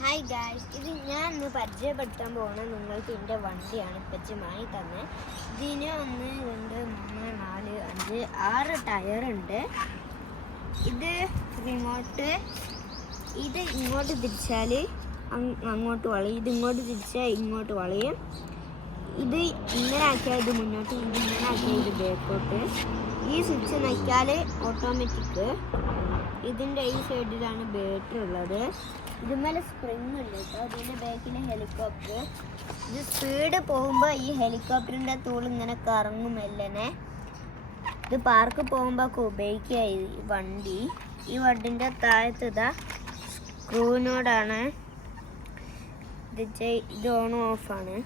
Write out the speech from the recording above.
Hi guys, ഇത് ഞാൻ ഇന്ന് പരിചയപ്പെടുത്താൻ പോകുന്ന നിങ്ങൾക്ക് എൻ്റെ വണ്ടിയാണ് ഇപ്പച്ചുമായി തന്നെ. ഇതിന് 1 2 3 4 5 6 ടയറുണ്ട്. ഇത് റിമോട്ട്. ഇത് ഇങ്ങോട്ട് തിരിച്ചാൽ അങ്ങോട്ട് വളയും, ഇത് ഇങ്ങോട്ട് തിരിച്ചാൽ ഇങ്ങോട്ട് വളയും. ഇത് ഇങ്ങനെ ആക്കിയാൽ ഇത് മുന്നോട്ട്, ഇത് ഇങ്ങനെ ആക്കിയാൽ ഇത് ബാക്കോട്ട്. ഈ സ്വിച്ച് നയിച്ചാൽ ഓട്ടോമാറ്റിക്. ഇതിൻ്റെ ഈ സൈഡിലാണ് ബാറ്ററി ഉള്ളത്. ഇതുമേലെ സ്പ്രിങ് ഉണ്ട് കേട്ടോ. ഇതിൻ്റെ ബാക്കിലെ ഹെലികോപ്റ്റർ. ഇത് സ്പീഡ് പോകുമ്പോൾ ഈ ഹെലികോപ്റ്ററിൻ്റെ തൂൾ ഇങ്ങനെ കറങ്ങും മെല്ലനെ. ഇത് പാർക്ക് പോകുമ്പോൾ ഉപയോഗിക്കുക ഈ വണ്ടി. ഈ വണ്ടിൻ്റെ താഴത്ത് ഇതാ സ്ക്രൂവിനോടാണ് ഇത് ഓൺ ഓഫാണ്.